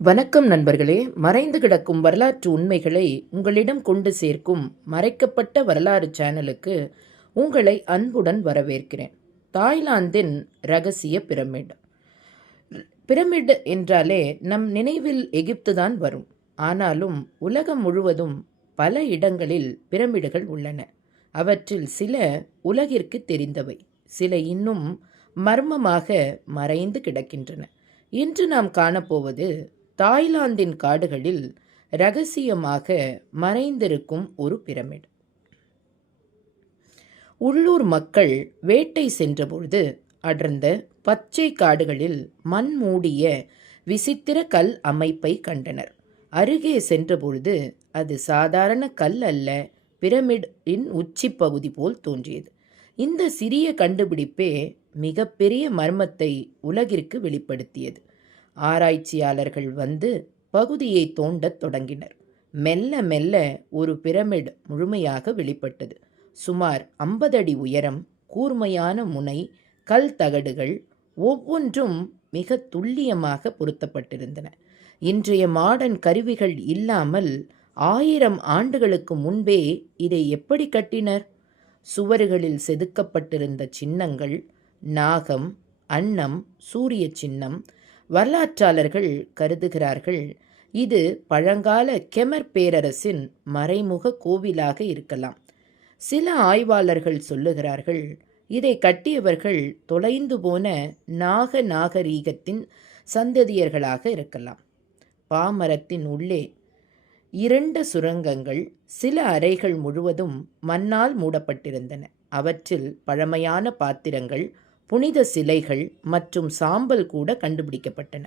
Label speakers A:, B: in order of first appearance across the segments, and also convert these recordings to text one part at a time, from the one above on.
A: வணக்கம் நண்பர்களே மறைந்து கிடக்கும் வரலாற்று உண்மைகளை உங்களிடம் கொண்டு சேர்க்கும் மறைக்கப்பட்ட வரலாறு சேனலுக்கு உங்களை அன்புடன் வரவேற்கிறேன். தாய்லாந்தின் ரகசிய பிரமிட். பிரமிட் என்றாலே நம் நினைவில் எகிப்து தான் வரும். ஆனாலும் உலகம் முழுவதும் பல இடங்களில் பிரமிடுகள் உள்ளன. அவற்றில் சில உலகிற்கு தெரிந்தவை. சில இன்னும் மர்மமாக மறைந்து கிடக்கின்றன. இன்று நாம் காணப்போவது தாய்லாந்தின் காடுகளில் ரகசியமாக மறைந்திருக்கும் ஒரு பிரமிடு. உள்ளூர் மக்கள் வேட்டை சென்றபொழுது அடர்ந்த பச்சை காடுகளில் மண் மூடிய விசித்திர கல் அமைப்பை கண்டனர். அருகே சென்றபொழுது அது சாதாரண கல் அல்ல பிரமிடின் உச்சி பகுதி போல் தோன்றியது. இந்த சிறிய கண்டுபிடிப்பே மிகப்பெரிய மர்மத்தை உலகிற்கு வெளிப்படுத்தியது. ஆராய்ச்சியாளர்கள் வந்து பகுதியை தோண்டத் தொடங்கினர். மெல்ல மெல்ல ஒரு பிரமிட் முழுமையாக வெளிப்பட்டது. சுமார் ஐம்பதடி உயரம் கூர்மையான முனை கல் தகடுகள் ஒவ்வொன்றும் மிக துல்லியமாக பொருத்தப்பட்டிருந்தன. இன்றைய மாடர்ன் கருவிகள் இல்லாமல் ஆயிரம் ஆண்டுகளுக்கு முன்பே இதை எப்படி கட்டினர்? சுவர்களில் செதுக்கப்பட்டிருந்த சின்னங்கள் நாகம் அன்னம் சூரிய சின்னம் வரலாற்றாளர்கள் கருதுகிறார்கள். இது பழங்கால கெமர் பேரரசின் மறைமுக கோவிலாக இருக்கலாம். சில ஆய்வாளர்கள் சொல்லுகிறார்கள் இதை கட்டியவர்கள் தொலைந்து போன நாக நாகரீகத்தின் சந்ததியர்களாக இருக்கலாம். பாமரத்தின் உள்ளே இரண்டு சுரங்கங்கள் சில அறைகள் முழுவதும் மண்ணால் மூடப்பட்டிருந்தன. அவற்றில் பழமையான பாத்திரங்கள் புனித சிலைகள் மற்றும் சாம்பல் கூட கண்டுபிடிக்கப்பட்டன.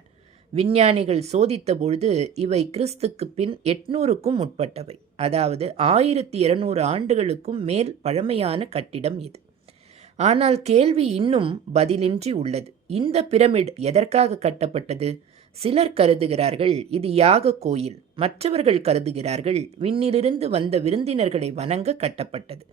A: விஞ்ஞானிகள் சோதித்த பொழுது இவை கிறிஸ்துக்கு பின் எட்நூறுக்கும் உட்பட்டவை அதாவது ஆயிரத்தி இருநூறு ஆண்டுகளுக்கும் மேல் பழமையான கட்டிடம் இது. ஆனால் கேள்வி இன்னும் பதிலின்றி உள்ளது. இந்த பிரமிட் எதற்காக கட்டப்பட்டது? சிலர் கருதுகிறார்கள் இது யாக கோயில். மற்றவர்கள் கருதுகிறார்கள் விண்ணிலிருந்து வந்த விருந்தினர்களை வணங்க கட்டப்பட்டது.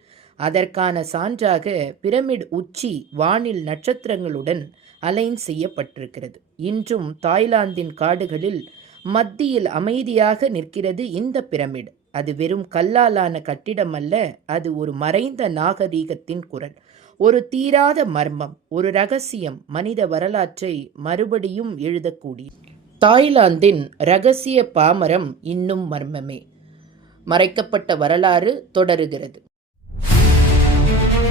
A: அதற்கான சான்றாக பிரமிட் உச்சி வானில் நட்சத்திரங்களுடன் அலைன் செய்யப்பட்டிருக்கிறது. இன்றும் தாய்லாந்தின் காடுகளில் மத்தியில் அமைதியாக நிற்கிறது இந்த பிரமிட். அது வெறும் கல்லாலான கட்டிடம் அல்ல அது ஒரு மறைந்த நாகரீகத்தின் குரல். ஒரு தீராத மர்மம் ஒரு ரகசியம் மனித வரலாற்றை மறுபடியும் எழுதக்கூடிய. தாய்லாந்தின் ரகசிய பாமரம் இன்னும் மர்மமே. மறைக்கப்பட்ட வரலாறு தொடருகிறது.